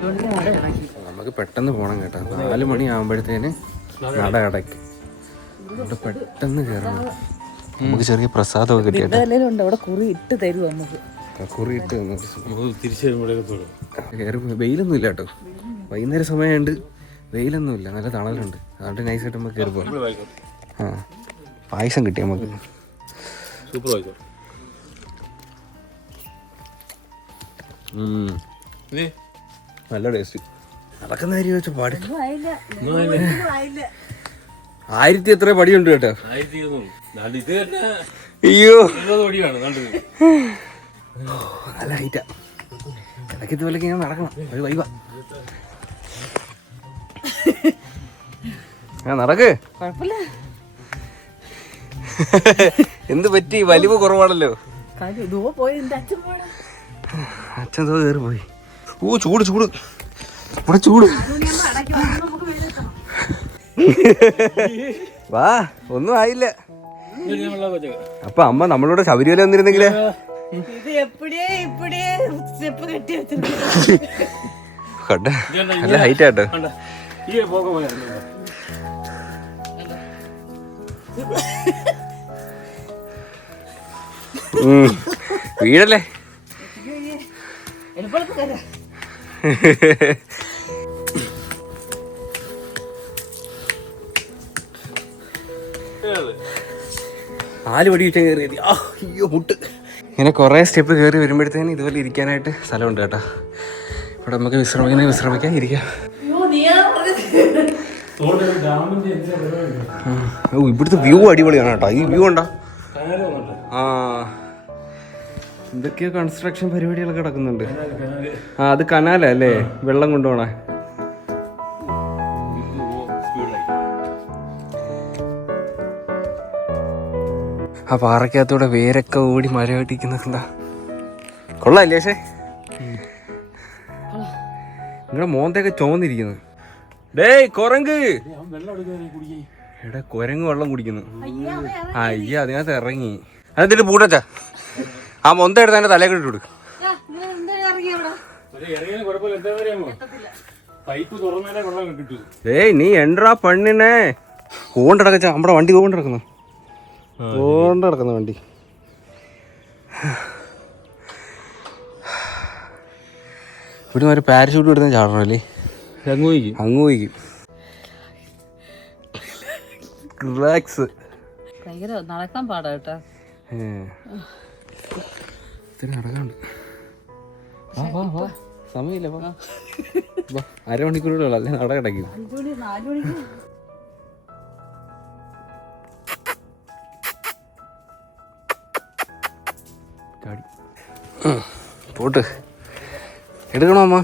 നമുക്ക് പെട്ടെന്ന് പോകണം കേട്ടോ. 4 മണിയാകുമ്പോഴത്തേന് നട അടയ്ക്കും. അവിടെ പെട്ടെന്ന് കയറണം. നമുക്ക് ചെറിയ പ്രസാദമൊക്കെ കിട്ടിയിട്ട് കുറി ഇട്ട് തരും. കുറി ഇട്ട് കയറി. വെയിലൊന്നും ഇല്ല കേട്ടോ. വൈകുന്നേരം സമയമുണ്ട്, വെയിലൊന്നുമില്ല, നല്ല തണലുണ്ട്. അതുകൊണ്ട് നൈസായിട്ട് നമുക്ക് കയറി പോകാം. ആ പായസം കിട്ടി നമുക്ക്. സൂപ്പർ പായസം. നല്ല ടേസ്റ്റ്. നടക്കുന്ന കാര്യം വെച്ച പാട് 1000 എത്ര പടിയുണ്ട് കേട്ടോ. 1200. അയ്യോ നല്ല ഹൈറ്റാ. ഇടയ്ക്ക് ഇതുപോലെയൊക്കെ ഞാൻ നടക്കണം. ഒരു വൈവ നടക്ക്. എന്ത് പറ്റി? വലിവ് കുറവാണല്ലോ. അച്ഛൻ തോ കയറി പോയി. ഓ ചൂട് ചൂട്, ഇവിടെ ചൂട്. വാ, ഒന്നും ആയില്ല. അപ്പൊ അമ്മ നമ്മളോട് ശബരിമല വന്നിരുന്നെങ്കിലേ. നല്ല ഹൈറ്റ് ആട്ടോ. വീടല്ലേ. നാല് പടി വെച്ചാൽ കയറിയത്. അയ്യോ മുട്ട്. ഇങ്ങനെ കുറേ സ്റ്റെപ്പ് കയറി വരുമ്പോഴത്തേന് ഇതുപോലെ ഇരിക്കാനായിട്ട് സ്ഥലമുണ്ട് കേട്ടോ. ഇവിടെ നമുക്ക് വിശ്രമിക്കാൻ ഇരിക്കാം. ഇവിടുത്തെ വ്യൂ അടിപൊളിയാണ് കേട്ടോ. ഈ വ്യൂ ഉണ്ടോ? ആ എന്തൊക്കെയോ കൺസ്ട്രക്ഷൻ പരിപാടികളൊക്കെ നടക്കുന്നുണ്ട്. ആ അത് കനാലല്ലേ, വെള്ളം കൊണ്ടുപോണേ. ആ പാറയ്ക്കകത്തൂടെ വേരൊക്കെ ഓടി മര കെട്ടിക്കുന്നുണ്ടാ. കൊള്ളാല്ലേ? പക്ഷേ നിങ്ങളുടെ മോന്തൊക്കെ ചോന്നിരിക്കുന്നു. ഡേയ് കൊരങ്ക്. എടാ കൊരങ്ങ് വെള്ളം കുടിക്കുന്നു. അയ്യ അതിനകത്ത് ഇറങ്ങി. അതെന്തിട്ട് പൂട്ടച്ചാ? ആ മൊന്ത എടുത്ത് അതിന്റെ തലയൊക്കെ ഇട്ട് കൊടുക്കും. ഏയ് നീ എൻട്രാ പെണ്ണിനെ. ഓണ്ടടക്ക നമ്മുടെ വണ്ടി ഓണ്ടിടക്കുന്നു. ഓണ്ടിടക്കുന്ന വണ്ടി. ഇവിടുന്ന് ഒരു പാരഷൂട്ട് എടുത്ത ചാടണല്ലേ. അങ്ങ് പോയിക്കും. റിലാക്സ്. നടക്കാൻ പാടാ കേട്ടോ. ഇത്തിരി നടക്കാണ്ട്. സമയമില്ല. അരമണിക്കൂർ അല്ലേ നട കിടക്കും. പോട്ട് എടുക്കണോ അമ്മ?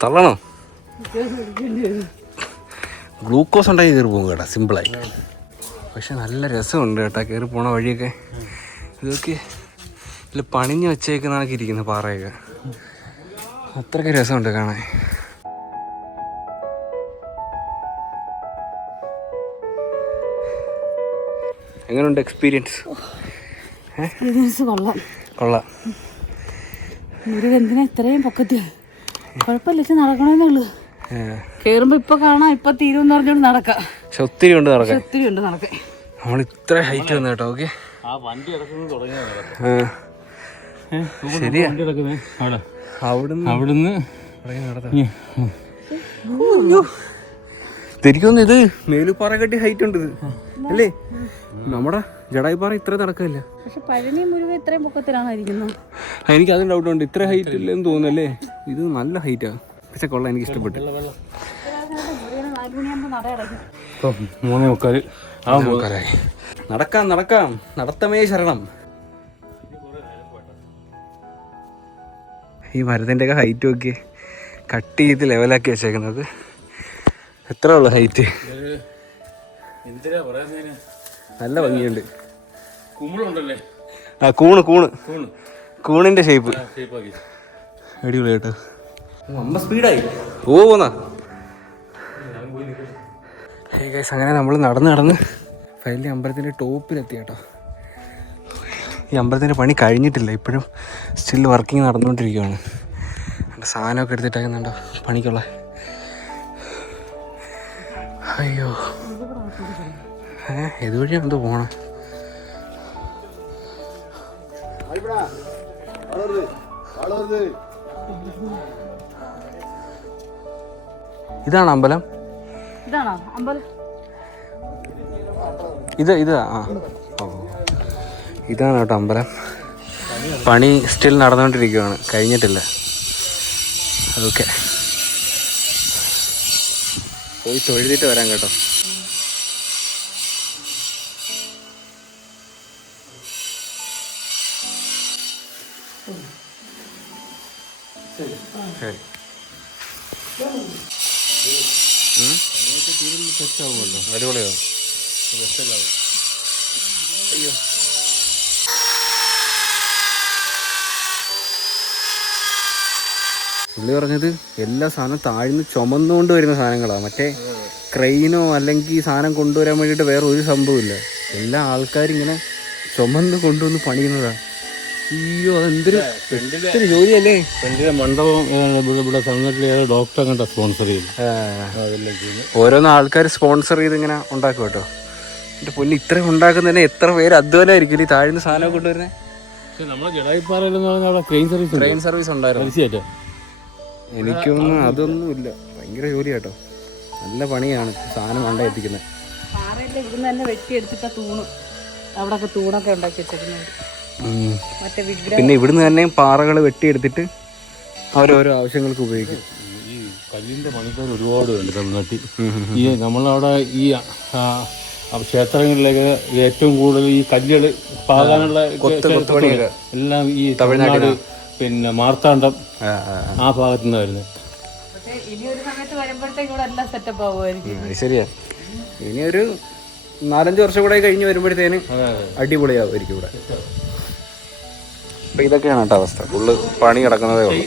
തള്ളണോ? ഗ്ലൂക്കോസ് ഉണ്ടാക്കി കയറി പോകും കേട്ടോ, സിമ്പിളായി. പക്ഷെ നല്ല രസമുണ്ട് കേട്ടോ കയറി പോണ വഴിയൊക്കെ. ഇതൊക്കെ ഇതിൽ പണിഞ്ഞ് വെച്ചേക്കുന്നതൊക്കെ ഇരിക്കുന്നു പാറയൊക്കെ. അത്രയ്ക്ക് രസമുണ്ട് കാണാൻ. എങ്ങനെയുണ്ട് എക്സ്പീരിയൻസ്? കൊള്ളാം. എന്തിനാ ഇത്രയും പൊക്കത്തി? കുഴപ്പമില്ല, നടക്കണമെന്നുള്ളു. കേറുമ്പോ ഇപ്പൊ കാണാം, ഇപ്പൊ തീരുമെന്ന് പറഞ്ഞോണ്ട് നടക്കാം. ഒത്തിരി ഉണ്ട് നടക്കാൻ. നമ്മൾ ഇത്ര ഹൈറ്റ് വന്നു കേട്ടോ. ഓക്കെ ശരിയാ. അവിടുന്ന് തിരിക്കൊന്നും ഇത് മേലുപ്പാറ കെട്ടി ഹൈറ്റ് ഉണ്ട് ഇത് അല്ലേ? നമ്മുടെ ജടായിപ്പാറ ഇത്ര നടക്കില്ല. പക്ഷെ പഴനി മുരുകൻ ഇത്രയും പൊക്കത്തിലാണ് ഇരിക്കുന്നത്. എനിക്ക് അതും ഡൗട്ട് ഉണ്ട്. ഇത്ര ഹൈറ്റ് ഇല്ലെന്ന് തോന്നുന്നല്ലേ? ഇത് നല്ല ഹൈറ്റാ. പക്ഷെ കൊള്ളാം, എനിക്ക് ഇഷ്ടപ്പെട്ടു. 4 മണിയാകുമ്പോ നട അടയ്ക്കും. 3:45 നടക്കാം. നടത്തമേ ശരണം. ഈ മരത്തിൻ്റെ ഒക്കെ ഹൈറ്റ് നോക്കി കട്ട് ചെയ്ത് ലെവലാക്കി വെച്ചേക്കുന്നത്. എത്ര ഉള്ളു ഹൈറ്റ്? നല്ല ഭംഗിയുണ്ട്. ആ കൂണിന്റെ ഷേപ്പ് അടിപൊളി കേട്ടോ. അമ്മ സ്പീഡായി പോന്നാ. അങ്ങനെ നമ്മൾ നടന്ന് ഫൈനലി അമ്പലത്തിൻ്റെ ടോപ്പിലെത്തി കേട്ടോ. ഈ അമ്പലത്തിൻ്റെ പണി കഴിഞ്ഞിട്ടില്ല, ഇപ്പോഴും സ്റ്റിൽ വർക്കിംഗ് നടന്നുകൊണ്ടിരിക്കുകയാണ്. സാധനമൊക്കെ എടുത്തിട്ടേക്കുന്നുണ്ടോ പണിക്കുള്ള. അയ്യോ ഇതുവഴി എന്തോ പോണം. ഇതാണ് അമ്പലം. ഇതാണോ അമ്പലം? ഇത് ആ ഓ ഇതാണ് കേട്ടോ അമ്പലം. പണി സ്റ്റിൽ നടന്നുകൊണ്ടിരിക്കുകയാണ്, കഴിഞ്ഞിട്ടില്ല. ഓക്കെ, പോയി തൊഴുതിട്ട് വരാം കേട്ടോ. ശരി. അടിപൊളിയാവും. അയ്യോ പുള്ളി പറഞ്ഞത് എല്ലാ സാധനവും താഴ്ന്ന് ചുമന്നുകൊണ്ട് വരുന്ന സാധനങ്ങളാണ്. മറ്റേ ക്രെയിനോ അല്ലെങ്കിൽ സാധനം കൊണ്ടുവരാൻ വേണ്ടിയിട്ട് വേറെ ഒരു സംഭവമില്ല. എല്ലാ ആൾക്കാരിങ്ങനെ ചുമന്ന് കൊണ്ടുവന്ന് പണിയുന്നതാണ്. അയ്യോ അതെന്തൊരു ജോലിയല്ലേ. ഫ്രണ്ടിലെ മണ്ഡപം ഇവിടെ തമിഴ്നാട്ടിലെ ഡോക്ടർ കണ്ട സ്പോൺസർ ചെയ്തു. ഓരോന്ന് ആൾക്കാർ സ്പോൺസർ ചെയ്ത് ഇങ്ങനെ ഉണ്ടാക്കും കേട്ടോ. എൻ്റെ പൊന്നി ഇത്രയും ഉണ്ടാക്കുന്നതന്നെ എത്ര പേര് അധ്വാനമായിരിക്കും ഈ താഴ്ന്ന സാധനം കൊണ്ടുവരുന്നത്. പക്ഷെ നമ്മുടെ ജഡായിപ്പാറയിലെന്ന് പറഞ്ഞാൽ അവിടെ ട്രെയിൻ സർവീസ് ഉണ്ടായിരുന്നു. തീർച്ചയായിട്ടും എനിക്കൊന്നും അതൊന്നും ഇല്ല. ഭയങ്കര ജോലി കേട്ടോ, നല്ല പണിയാണ് സാധനം കൊണ്ട എത്തിക്കുന്നത്. പാറയില്ല ഇവിടുന്ന് തന്നെ വെട്ടിയെടുത്തിട്ട തൂണ്, അവിടെ തൂണൊക്കെ ഉണ്ടാക്കി വെച്ചിരുന്നത്. പിന്നെ ഇവിടുന്ന് തന്നെ പാറകൾ വെട്ടിയെടുത്തിട്ട് അവരോരോ ആവശ്യങ്ങൾക്ക് ഉപയോഗിക്കും. ഈ കല്ലിന്റെ പണിക്കാർ ഒരുപാട് ഉണ്ട് തമിഴ്നാട്ടിൽ. ഈ നമ്മളവിടെ ഈ ക്ഷേത്രങ്ങളിലേക്ക് ഏറ്റവും കൂടുതൽ ഈ കല്ലുകൾ പാകാനുള്ള എല്ലാം ഈ തമിഴ്നാട്, പിന്നെ മാർത്താണ്ഡം ആ ഭാഗത്തു നിന്ന് വരുന്നത്. ശരിയാ, ഇനി ഒരു 4-5 വർഷം കൂടെ കഴിഞ്ഞ് വരുമ്പോഴത്തേന് അടിപൊളിയാവുമായിരിക്കും ഇവിടെ. അപ്പൊ ഇതൊക്കെയാണ് കേട്ടോ അവസ്ഥ. ഫുള്ള് പണി കിടക്കുന്നതേ ഉള്ളൂ.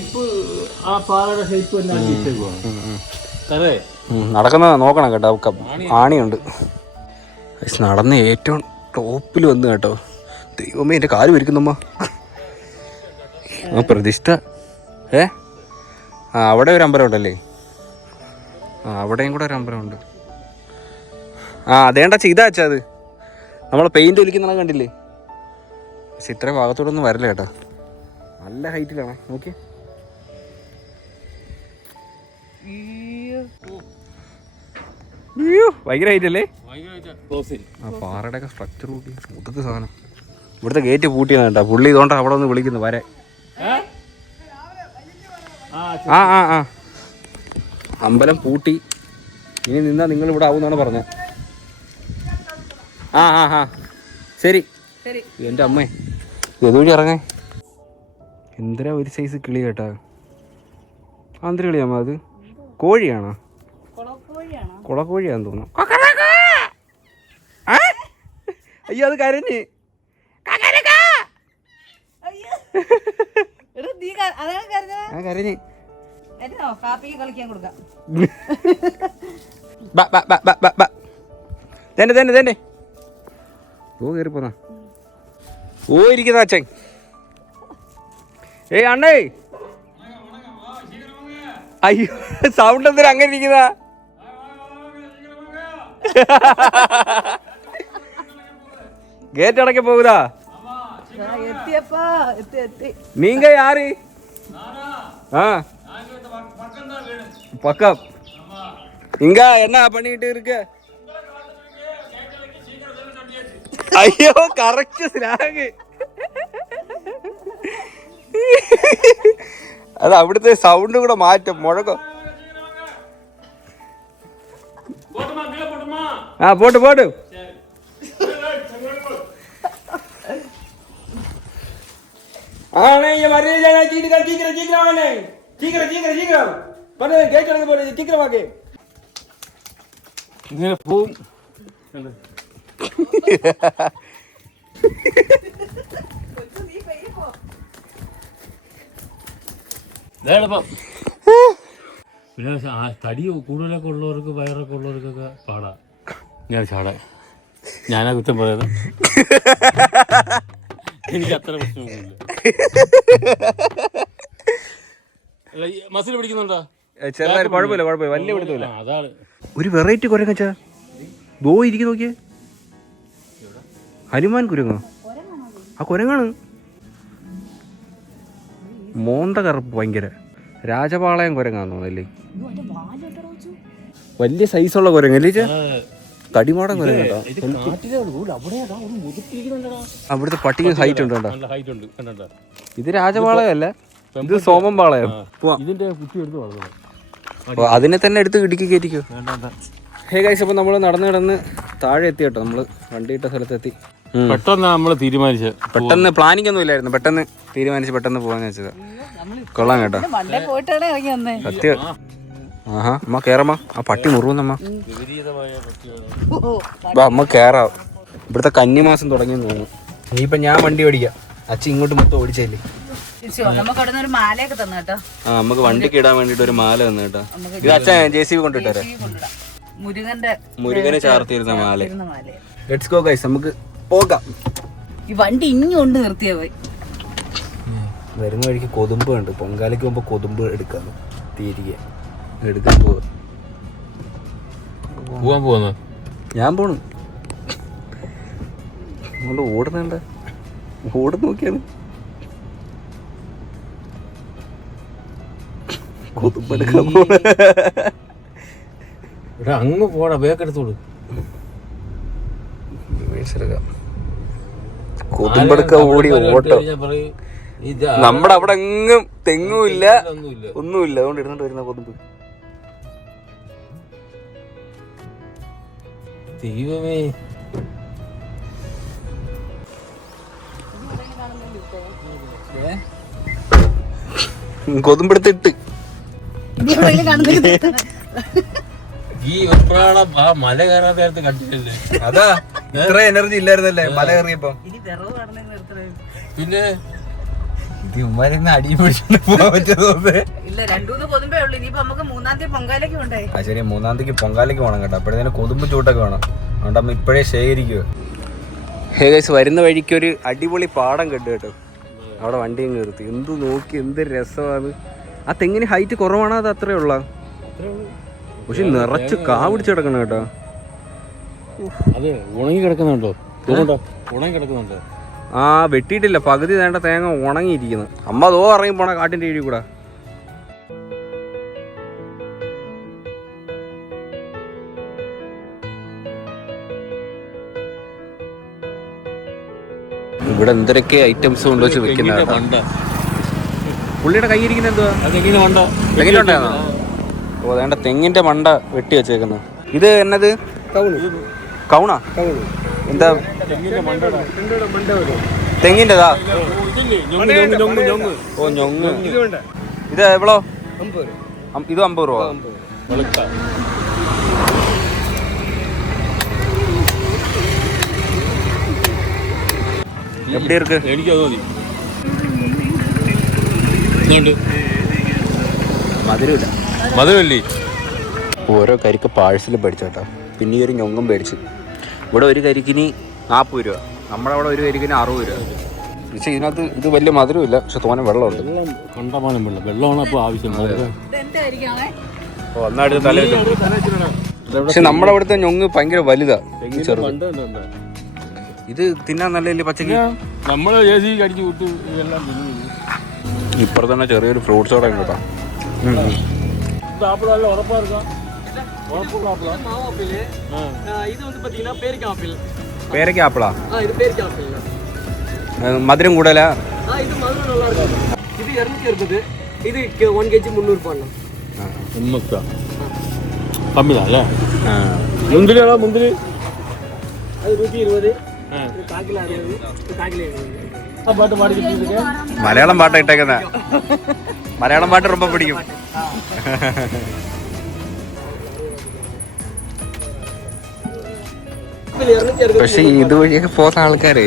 നടക്കുന്നത് നോക്കണം കേട്ടോ. ആണിയുണ്ട്. നടന്ന് ഏറ്റവും ടോപ്പിൽ വന്ന് കേട്ടോ. ദൈവമേ എൻ്റെ കാല് വരിക്കുന്നമ്മ. പ്രതിഷ്ഠ അവിടെ ഒരു അമ്പലം ഉണ്ടല്ലേ. അവിടെയും കൂടെ ഒരു അമ്പലമുണ്ട്. അതേണ്ട ചെയ്താച്ചാ അത് നമ്മൾ പെയിന്റ് ഒലിക്കുന്ന കണ്ടില്ലേ. പക്ഷെ ഇത്ര ഭാഗത്തോടെ ഒന്നും വരില്ല കേട്ടോ, നല്ല ഹൈറ്റിലാണ്. നോക്കി ഭയങ്കര ഹൈറ്റ് അല്ലേ. പാറയുടെ ഒക്കെ സ്ട്രക്ചർ കൂട്ടി മുതുക്ക് സാധനം. ഇവിടുത്തെ ഗേറ്റ് പൂട്ടിയാണ് കേട്ടോ പുള്ളി. ഇതുകൊണ്ടാണ് അവിടെ ഒന്ന് വിളിക്കുന്നു വരെ. അമ്പലം പൂട്ടി, ഇനി നിന്നാ നിങ്ങൾ ഇവിടെ ആവുന്നാണ് പറഞ്ഞത്. ശരി. എൻ്റെ അമ്മേ ഇതുവഴി ഇറങ്ങേ. എന്തിനാ ഒരു സൈസ് കിളി കേട്ടാ. ആന്തര കിളിയാമ്മ അത്? കോഴിയാണോ? കുളക്കോഴിയാന്ന് തോന്നുന്നു. അയ്യോ അത് കരഞ്ഞ്. കരഞ്ഞ് തന്നെ ഓ കയറിപ്പോന്നാ. ഓ ഇരിക്കുന്ന അച്ഛൻ. ഏയ് അണ്ണേ, അയ്യോ സൗണ്ട് എന്തിനാ അങ്ങനെ ഇരിക്കുന്ന? ഗേറ്റ് അടക്ക പോകുതാ. நீங்க யாரு? பக்கம் இங்க என்ன பண்ணிட்டு இருக்கு? ஐயோ கரெக்ட் ஸ்லாங். അത് അവിടുത്തെ സൗണ്ട് കൂടെ മാറ്റും, മുഴക്കം. Pot pot. ഇങ്ങനെ പോവും. പിന്നെ തടി കൂടുതലൊക്കെ ഉള്ളവർക്ക് വയറൊക്കെ ഉള്ളവർക്കൊക്കെ പാടാ. ഞാൻ ചാടാൻ ഞാനാ കുറ്റം പറയുന്നത്. എനിക്ക് അത്ര പ്രശ്നമൊന്നുമില്ല. മസിൽ പിടിക്കുന്നുണ്ടോ? ചെറുതായിട്ട് കുഴപ്പമില്ല വലിയ പിടുത്തമില്ല. അതാണ് ഒരു വെറൈറ്റി കുരങ്ങച്ചാ ദോ ഇരിക്കും നോക്കിയേ. ഹനുമാൻ കുരങ്ങോ? ആ കുരങ്ങാണ്. മോന്ത കറുപ്പ് ഭയങ്കര. രാജപാളയം കുരങ്ങാന്ന് തോന്നല്ലേ. വലിയ സൈസുള്ള കുരങ്ങല്ലേ ചേ? തടിമാടൻ കുരങ്ങ കേട്ടോ. അവിടുത്തെ പട്ടിക്ക് ഹൈറ്റ് ഉണ്ട് കേട്ടോ. ഇത് രാജപാളയമല്ല, ഇത് സോമൻ പാളയം. അതിനെ തന്നെ എടുത്ത് ഇടുക്കി കയറ്റിക്കോ. ഹേ ഗൈസ്, അപ്പോൾ നമ്മൾ നടന്ന് താഴെ എത്തി കേട്ടോ. നമ്മൾ വണ്ടി ഇട്ട സ്ഥലത്തെത്തി. പെട്ടെന്ന് നമ്മൾ തീരുമാനിച്ചത്, പെട്ടെന്ന് പ്ലാനിങ് ഒന്നും ഇല്ലായിരുന്നു, പെട്ടെന്ന് തീരുമാനിച്ച് പെട്ടെന്ന് പോകാന്ന് വെച്ചത്. കൊള്ളാം കേട്ടോ സത്യം. ആഹാ അമ്മ കേറമ്മ, ആ പട്ടി മുറുകുന്നമ്മ. അമ്മ കേറാം. ഇവിടുത്തെ കന്നിമാസം തുടങ്ങിയെന്ന് തോന്നുന്നു. ഇനിയിപ്പം ഞാൻ വണ്ടി ഓടിക്കാം, അച്ഛൻ ഇങ്ങോട്ട് മൊത്തം ഓടിച്ചല്ലേ. ആ നമുക്ക് വണ്ടിക്ക് ഇടാൻ വേണ്ടിട്ട് ഒരു മാല തന്നു കേട്ടോ. ഇത് അച്ഛൻ JCB കൊണ്ടിട്ടേ, മുരുകനെ ചാർത്തിയിരുന്ന മാല. ലെറ്റ്സ് ഗോ ഗൈസ്, നമുക്ക് പോകാം. ഈ വണ്ടി ഇങ്ങോട്ട് നിർത്തിയാ പോയി. വരുന്ന വഴിക്ക് കൊതുമ്പ് ഉണ്ട്, പൊങ്കാലയ്ക്ക് പോകുമ്പോ കൊതുമ്പ് എടുക്കാന്ന് തീരിക എടുക്കാൻ പോവാൻ പോകുന്നു. ഞാൻ പോണു. നമ്മള് ഓടുന്നുണ്ട, ഓടുന്ന നോക്കിയാണ് കൊതുമ്പെടുക്കാൻ പോണ. അങ്ങ് പോടാ, ബേക്കെടുത്തോളൂ. കൊതുമ്പെടുക്ക ഓടി ഓട്ടോ. നമ്മുടെ അവിടെ എങ്ങും തെങ്ങുമില്ല, ഒന്നുമില്ല. അതുകൊണ്ട് ഇരുന്നിട്ട് വരുന്ന കൊതുമ്പ്. ദൈവമേ, കൊതുമ്പെടുത്തിട്ട് ഈ വെപ്രാളം ആ മല കയറാത്ത നേരത്തെ കണ്ടിട്ടില്ലേ? അതാ ഇത്ര എനർജി ഇല്ലായിരുന്നല്ലേ മല കയറിയപ്പോ. പിന്നെ അടി പിടിച്ചോണ്ട് പോകാൻ പറ്റുന്നത്. ശരി, 3-ാം തീയതിക്ക് പൊങ്കാലയ്ക്ക് പോകണം കേട്ടോ. അപ്പോഴത്തേന് കൊതുമ്പ് ചൂട്ടൊക്കെ വേണം. അതുകൊണ്ട് അമ്മ ഇപ്പോഴേ ശേഖരിക്കുക. ഏകദേശം വരുന്ന വഴിക്ക് ഒരു അടിപൊളി പാടം കെട്ടു കേട്ടോ. അവിടെ വണ്ടി അങ്ങ് നിർത്തി. എന്ത് നോക്കി, എന്ത് രസമാണ്. ആ തെങ്ങിന് ഹൈറ്റ് കുറവാണോ അത് അത്രേ ഉള്ള? പക്ഷെ നിറച്ച് കാ പിടിച്ച് കിടക്കണം കേട്ടോ. അത് ഉണങ്ങി കിടക്കുന്നുണ്ടോ? ഉണങ്ങി കിടക്കുന്നുണ്ടോ? ആ വെട്ടിയിട്ടില്ല, പകുതി വേണ്ട തേങ്ങ ഉണങ്ങിയിരിക്കുന്നു. അമ്മ അതോ ഇറങ്ങി പോണ കാട്ടിന്റെ കീഴിൽ കൂടെ. ഇവിടെ എന്തൊക്കെ ഐറ്റംസ് കൊണ്ടുവച്ച് വെക്കുന്ന പുള്ളിയുടെ കയ്യിരിക്കുന്ന എന്തുവാ? തെങ്ങിന്റെ മണ്ടയാണോ? ഓ വേണ്ട, തെങ്ങിന്റെ മണ്ട വെട്ടി വെച്ചേക്കുന്നത്. ഇത് എന്നത് കൗണാ? എന്താ തെങ്ങിൻ്റെതാ? ഓ ഞൊങ്ങ്. ഇത് എവ്വളോ? ഇത് 50 രൂപ. எப்படி இருக்கு? എനിക്ക് തോന്നി മധുരല്ലേ. ഓരോ കരിക്ക് പാഴ്സൽ മേടിച്ചോട്ടോ. പിന്നെ ഈ ഒരു ഞൊങ്ങും മേടിച്ചു. ഇവിടെ ഒരു കരിക്കിന് 40 രൂപ, നമ്മുടെ അവിടെ ഒരു കരിക്കിന് 60 രൂപ. പക്ഷേ ഇതിനകത്ത് ഇത് വലിയ മധുരമില്ല, പക്ഷെ തോനെ വെള്ളമുണ്ട്. കണ്ടമാനം വെള്ളമാണ് അപ്പോൾ ആവശ്യം. ഒന്നായിട്ട് തല. പക്ഷെ നമ്മുടെ അവിടുത്തെ ഞൊങ്ങ് ഭയങ്കര വലുതാ, ചെറുത്. ഇത് തിന്നാൻ നല്ലല്ലേ പച്ചക്ക്. നമ്മള് അടിച്ചു വിട്ടു ഇതെല്ലാം. ഇപ്പുറത്ത് തന്നെ ചെറിയൊരു ഫ്രൂട്ട്സ് ഓടെ ഉണ്ട് കേട്ടോ. പേരക്ക ആപ്പിളാ? മധുരം കൂടുതലാ? ഇത് 1 kg 300 രൂപ. കമ്മിലല്ലേ? മുന്തിരിയാ? മുന്തിരി അത് 120. മലയാളം പാട്ട് ഇട്ടേക്കുന്ന. മലയാളം പാട്ട് ரொம்ப പിടിക്കും. പക്ഷെ ഇതുവഴിയൊക്കെ പോകുന്ന ആൾക്കാര്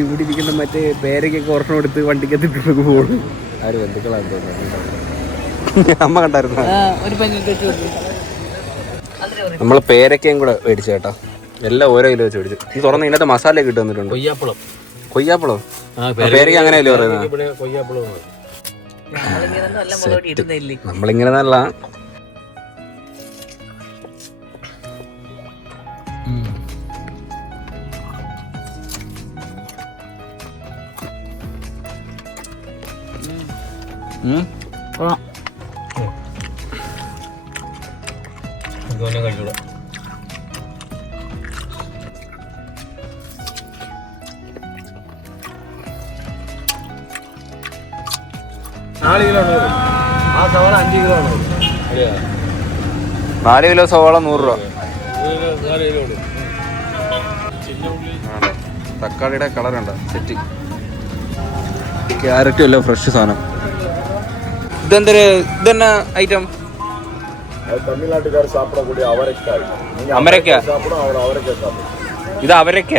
ഇവിടെ ഇരിക്കുന്ന മറ്റേ പേരക്കൊക്കെ ഒരെണ്ണം എടുത്ത് വണ്ടിക്കകത്തിട്ട് പോകും. ആര് ബന്ധുക്കളാണ് തോന്നുന്നു. അമ്മ കണ്ടായിരുന്നു. നമ്മള് പേരക്കയും കൂടെ മേടിച്ചു കേട്ടോ. എല്ലാം ഓരോ കിലോ വെച്ച് മേടിച്ചു. ഇത് തുറന്ന് ഇതിനകത്ത് മസാല ഒക്കെ ഇട്ട് വന്നിട്ടുണ്ട്. കൊയ്യാപ്പളം. കൊയ്യാപ്പളോ? പേരക്ക അങ്ങനെയല്ലേ പറയുന്നത്? നമ്മളിങ്ങനെ നല്ല കഴിച്ചൂടാ. 4 കിലോ ആ സവാള 5 കിലോ ആണ്. 4 കിലോ സവാള 100 രൂപ. തക്കാളിയുടെ കളറുണ്ട് സെറ്റ്. ക്യാരറ്റും എല്ലാം ഫ്രഷ് സാധനം. ഇതെന്നാ ഐറ്റം? തമിഴ്നാട്ടുകാർ സാപ്പിടக்கூடிய അവരക്കായ്. അമരക്ക. ഇത് അവരക്ക.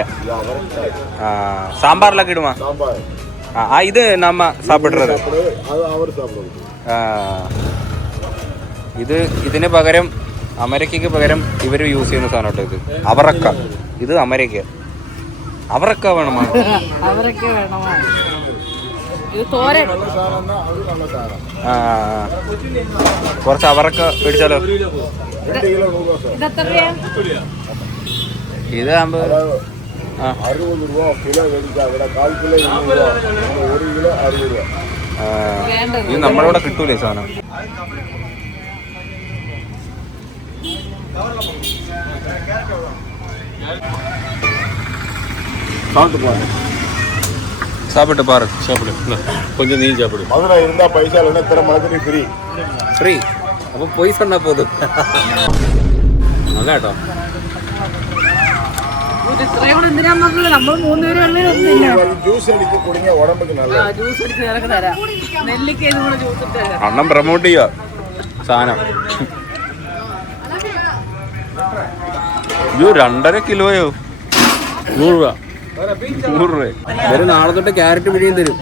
സാമ്പാറിലൊക്കെ ഇടുമാ? ഇത് നമ്മ സാപ്പിടുന്നത്. ഇതിന് പകരം അമരക്കയ്ക്ക് പകരം ഇവർ യൂസ് ചെയ്യുന്ന സാധനം കേട്ടോ ഇത്. അവറക്ക. ഇത് അമരക്ക. അവറക്ക വേണമാ? കുറച്ച് അവറക്ക മേടിച്ചാലോ? ഇത് 50 രൂപ കിലോ. ഇത് നമ്മളിവിടെ കിട്ടൂലേ സാധനം? சாப்பிட்டு பாரு. சாப்பிடு, கொஞ்சம் நீ சாப்பிடு. மதுரை இருந்தா பைசா இல்லைன்னா இத்தனை மணி ஃப்ரீ. ഫ്രീ. അപ്പൊ പോയി சொன்னா போதும். അതാട്ടോ. അണ്ണം പ്രമോട്ട് ചെയ്യാ സാധനം. അയ്യോ 2.5 കിലോയോ? 100 രൂപ. 100 രൂപ. വരും നാളെ തൊട്ട് ക്യാരറ്റ് പിഴിയും തരും.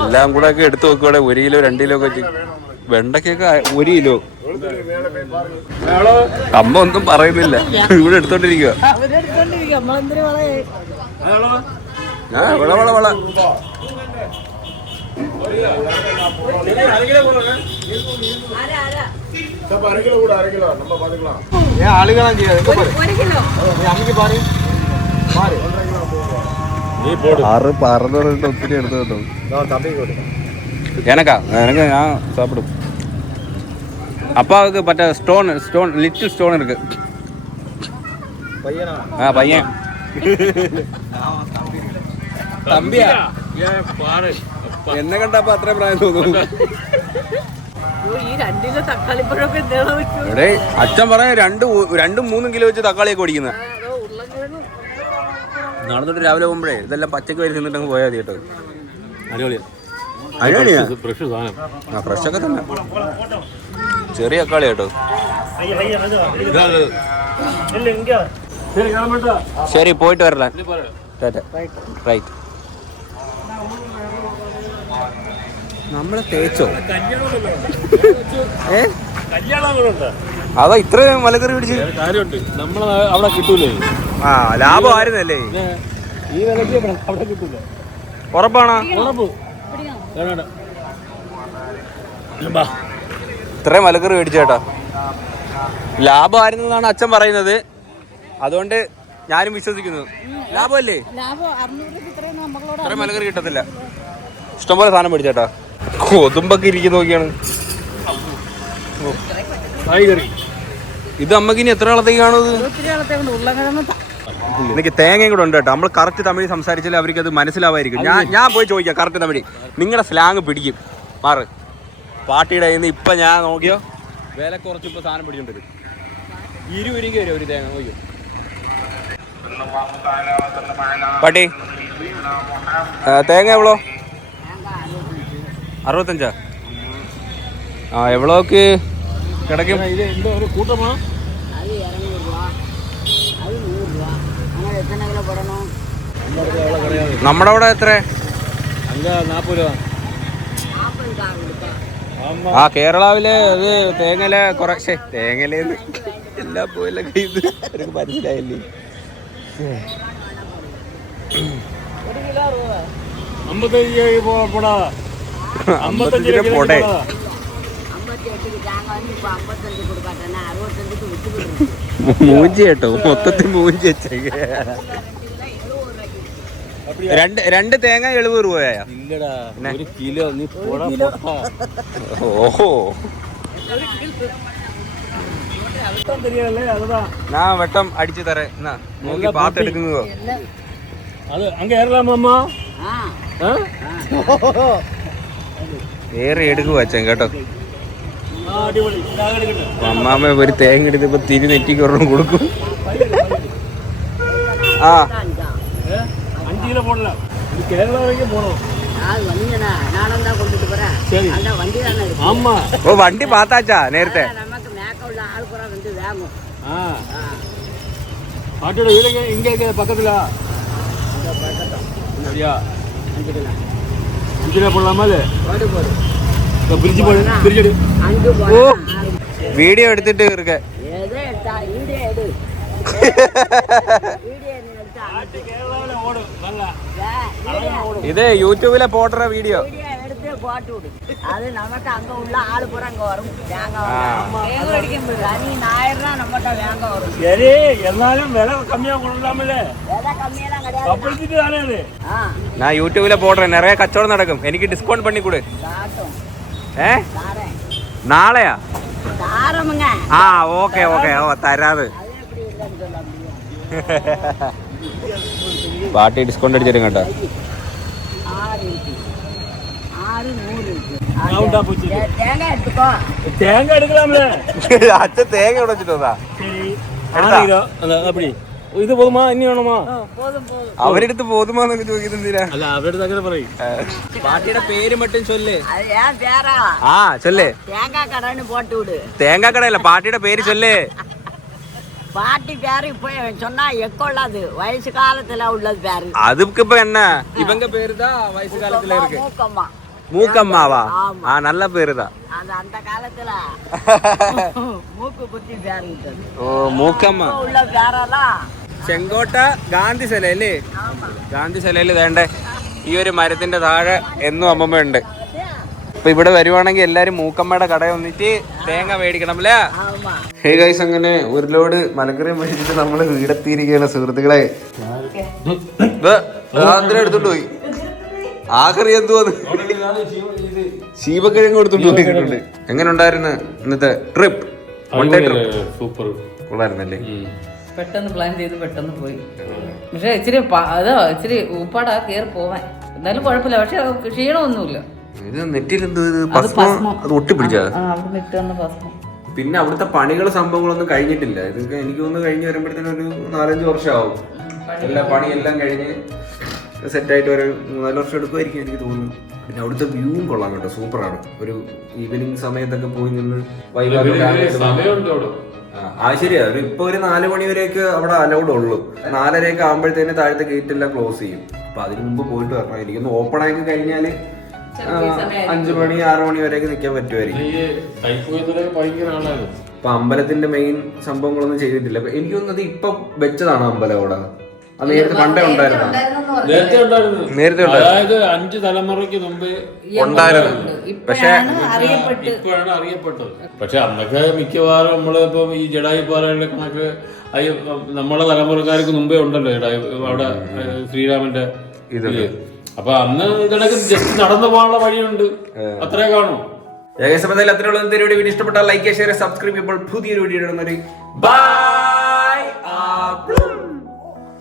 എല്ലാം കൂടെ ഒക്കെ എടുത്തു നോക്കുവാടെ 1 കിലോ 2 കിലോ ഒക്കെ. വെണ്ടക്കൊക്കെ 1 കിലോ. അമ്മ ഒന്നും പറയുന്നില്ല, ഇവിടെ എടുത്തോണ്ടിരിക്കുക. വള ഒത്തിരി എടുത്തു കേട്ടോ. എനക്കാ ഞാൻ സാപ്പിടും. அப்பாவுக்கு பட்ட ஸ்டோன் லிட்டில் ஸ்டோன் இருக்கு. பையன் തമ്പിയാ എന്നെ കണ്ടപ്പോ അത്ര പ്രായം തോന്നുന്നു. ഇവിടെ അച്ഛൻ പറഞ്ഞ 2-3 കിലോ വെച്ച് തക്കാളിയൊക്കെ ഓടിക്കുന്നത്. നാളെ തൊട്ട് രാവിലെ പോകുമ്പോഴേ ഇതെല്ലാം പച്ചക്ക് വരി തിന്നിട്ടങ്ങ് പോയാൽ മതി കേട്ടോ. അടിപൊളിയാ. ഫ്രഷ് ഒക്കെ തന്നെ. ചെറിയ തക്കാളി കേട്ടോ. ശരി, പോയിട്ട് വരല. റൈറ്റ്. നമ്മളെ തേച്ചോ? അതാ ഇത്രയും മലക്കറി പിടിച്ച് കാര്യമുണ്ട്. നമ്മളെ അവിടെ കിട്ടൂലേ? ലാഭം ആയിരുന്നല്ലേ? ഈ വിലക്ക് അവിടെ കിട്ടൂല. ഉറപ്പാണോ? ഉറപ്പ്. ഇത്രയും മലക്കറി മേടിച്ചേട്ടാ. ലാഭമായിരുന്നതാണ് അച്ഛൻ പറയുന്നത്. അതുകൊണ്ട് ഞാനും വിശ്വസിക്കുന്നു. ലാഭമല്ലേ? ഇത്രയും മലക്കറി കിട്ടത്തില്ല. ഇഷ്ടംപോലെ സാധനം മേടിച്ചേട്ടാ. കൊതുമ്പൊക്കെ ഇരിക്കുന്ന നോക്കിയാണ്. ഇത് അമ്മക്ക് ഇനി എത്ര കാലത്തേക്ക് കാണുന്നത്? എനിക്ക് തേങ്ങയും കൂടെ ഉണ്ട് കേട്ടോ. നമ്മൾ കറക്റ്റ് തമിഴ് സംസാരിച്ചാൽ അവർക്ക് അത് മനസ്സിലാവായിരിക്കും. ഞാൻ പോയി ചോദിക്കാം കറക്റ്റ് തമിഴ്. നിങ്ങളുടെ സ്ലാങ് പിടിക്കും. മാറ് പാട്ടിയുടെ കയ്യിൽ നിന്ന്. ഇപ്പം ഞാൻ നോക്കിയോ വില കുറച്ച് ഇപ്പോൾ സാധനം പിടിച്ചോണ്ടിരും. 20 രൂപയ്ക്ക് വരും ഒരു തേങ്ങ. നോക്കിയോ പാട്ടി? തേങ്ങ എവ്വളോ? 65. എവ്വളോക്ക് കിടക്കും? നമ്മുടെ അവിടെ എത്ര? 40 രൂപ. കേരളാവിലെ അത് തേങ്ങല കുറച്ച് തേങ്ങലേന്ന് എല്ലാം പോയല്ല. ഇത് എനിക്ക് മനസ്സിലായില്ലേ? 55 പോടാ 55 രൂപ പോട്ടെ. മൂഞ്ചി കേട്ടോ, മൊത്തത്തിൽ മൂഞ്ചി വെച്ചേക്ക. രണ്ട് തേങ്ങ 70 രൂപയാ? ഇല്ലടാ, 1 കിലോ നീ പോടാ. ഓഹോ, ഞാൻ വെട്ടം അടിച്ചു തരേ. എന്നാ നോക്കി പാത്തെടുക്കുന്നതോ അത് അങ്ങ് കേരളമ്മ ഏറെ എടുക്കുക അച്ഛൻ കേട്ടോ. അടിപൊളി. അമ്മാമ്മ ഒരു തേങ്ങ എടുത്തപ്പോ തിരി നെറ്റിക്ക് ഒരെണ്ണം കൊടുക്കും. ആ 5 കിലോ പോടല. കേരള വഴിക്ക് പോണോ? சரி ஆமா ஓ வண்டி பார்த்தாச்சா நேரത്തെ? பாட்டியோட வீடு இங்க பக்கத்துல அப்படியா? 5 கிலோ போடலாமா? அது பிரிட்ஜ் போடு, பிரிட்ஜ் எடு. ஓ வீடியோ எடுத்துட்டு இருக்க. ഇത് യൂട്യൂബിലെ പോട്ടറ വീഡിയോ. அது நமக்கு அங்க உள்ள ஆளு பூரா அங்க வரும். சனி ஞாயிறுனா நம்மகிட்ட வேங்க வரும். சரி, എന്നാലും വില കമ്മിയാ കൊടുക്കാമല്ലേ? விலை கம்மியெல்லாம் கிடையாது. പബ്ലിസിറ്റി தானே அது. நான் யூடியூப்ல போடுறேன், நிறைய கச்சவடம் நடக்கும். எனக்கு டிஸ்கவுண்ட் பண்ணி கொடு. നാളെയാ? தாரமுங்க. ആ ഓക്കെ ഓക്കെ. ഓ തരാത്. പാട്ടി ഡിസ്കൗണ്ട് അടിച്ചിരും കേട്ടോ. തേങ്ങ എടുക്കലാമല്ലേ? അച്ഛൻ തേങ്ങ ഇവിടെ വെച്ചിട്ടാ? ഇത് പോതുമാ, ഇനി വേണമാ? അവരെടുത്ത് പോതുമാന്നൊക്കെ ചോദിക്കുന്നെന്തിനാ? അല്ല, അവരുടെ അങ്ങനെ പറയും. പാട്ടിയുടെ പേര് മറ്റും ചൊല്ലേ. பேரா ആ ചൊല്ലേ. தேங்காய் கடைன்னு போட்டு விடு. തേങ്ങ കടയല്ല, പാട്ടിയുടെ പേര് ചൊല്ലേ. பாட்டி பேரு இப்ப சொன்னா எக்கொள்ளாது, வயசு காலத்துல உள்ளது பேரு. அதுக்கு இப்ப என்ன, இவங்க பேரு தான் வயசு காலத்துல இருக்கு. மூக்கம்மா. மூக்கம்மாவா? ஆ நல்ல பேரு தான். அந்த காலத்துல மூக்கு குத்தி பேரு விட்டது. ഓ മൂക്കമ്മ. உள்ள பேரெல்லாம் ചെങ്കോട്ട ഗാന്ധി ശിലയില്ലേ? ഗാന്ധി ശിലയിൽ വേണ്ട ഈ ഒരു മരത്തിന്റെ താഴെ എന്നും അമ്മമ്മ ഉണ്ട്. അപ്പൊ ഇവിടെ വരുവാണെങ്കിൽ എല്ലാരും മൂക്കമ്മയുടെ കട വന്നിട്ട് തേങ്ങ മേടിക്കണം അല്ലേ? ഹേ ഗൈസ്, അങ്ങനെ ഒരു ലോഡ് മലക്കറിയും മേടിച്ചിട്ട് നമ്മള് വീടെത്തിയിരിക്കുകയാണ് സുഹൃത്തുക്കളെ. എടുത്തോണ്ട് പോയി. ആകറി എന്തുവാന്ന് ശീപക്കിഴങ്ങ് കൊടുത്തോണ്ട് പോയിട്ടുണ്ട്. എങ്ങനെ ഉണ്ടായിരുന്നു ഇന്നത്തെ ട്രിപ്പ്? സൂപ്പർ, കൊള്ളായിരുന്നല്ലേ? പെട്ടെന്ന് പ്ലാൻ ചെയ്ത് പെട്ടെന്ന് പോയി. പക്ഷെ ഇച്ചിരി ഇച്ചിരി ഊപ്പാടാ കയറി പോവാൻ. എന്നാലും കുഴപ്പമില്ല, പക്ഷെ ക്ഷീണമൊന്നുമില്ല. ഇത് നെറ്റിലെന്തോ ഭസ്മം, അത് ഒട്ടിപ്പിടിച്ചാ? പിന്നെ അവിടുത്തെ പണികൾ സംഭവങ്ങളൊന്നും കഴിഞ്ഞിട്ടില്ല. ഇതൊക്കെ എനിക്ക് തോന്നുന്നു കഴിഞ്ഞ് വരുമ്പോഴത്തേനും ഒരു 4-5 വർഷമാവും. എല്ലാ പണിയെല്ലാം കഴിഞ്ഞ് സെറ്റായിട്ട് ഒരു 3-4 വർഷം എടുക്കുമായിരിക്കും എനിക്ക് തോന്നുന്നു. പിന്നെ അവിടുത്തെ വ്യൂവും കൊള്ളാം കേട്ടോ, സൂപ്പറാണ്. ഒരു ഈവനിങ് സമയത്തൊക്കെ പോയി നിന്ന് ശരിയാ. ഇപ്പൊ ഒരു 4 മണി വരെയൊക്കെ അവിടെ അലൗഡ് ഉള്ളൂ. 4:30 ആകുമ്പോഴത്തേന് താഴത്തെ ഗേറ്റ് എല്ലാം ക്ലോസ് ചെയ്യും. അപ്പൊ അതിന് മുമ്പ് പോയിട്ട് വരണം. എനിക്കൊന്ന് ഓപ്പൺ ആക്കി കഴിഞ്ഞാല് 5 മണി 6 മണി വരെയൊക്കെ നിൽക്കാൻ പറ്റുമായിരിക്കും. അപ്പൊ അമ്പലത്തിന്റെ മെയിൻ സംഭവങ്ങളൊന്നും ചെയ്തിട്ടില്ല. എനിക്ക് തോന്നുന്നത് ഇപ്പൊ വെച്ചതാണ് അമ്പലം അവിടെ. അത് നേരത്തെ പണ്ടേ ഉണ്ടായിരുന്നു. നേരത്തെ അതായത് 5 തലമുറയ്ക്ക് മുമ്പ് ഉണ്ടായിരുന്നു. പക്ഷെ ഇപ്പോഴാണ് അറിയപ്പെട്ടത്. പക്ഷെ അന്നൊക്കെ മിക്കവാറും നമ്മളിപ്പോ ഈ ജഡായു പാറയുടെ കണക്ക് നമ്മളെ തലമുറക്കാർക്ക് മുമ്പേ ഉണ്ടല്ലോ ജഡായു അവിടെ ശ്രീരാമന്റെ ഇതില്. അപ്പൊ അന്ന് ഇതിനൊക്കെ ജസ്റ്റ് നടന്നു പോകാനുള്ള വഴിയുണ്ട്, അത്രേ കാണും. ഏകദേശം അത്രയുള്ള വീഡിയോ ഇഷ്ടപ്പെട്ടാൽ ലൈക്ക്, ഷെയർ, സബ്സ്ക്രൈബ് ചെയ്യുമ്പോൾ പുതിയൊരു വീഡിയോ ഇടുന്നൊരു ബൈ.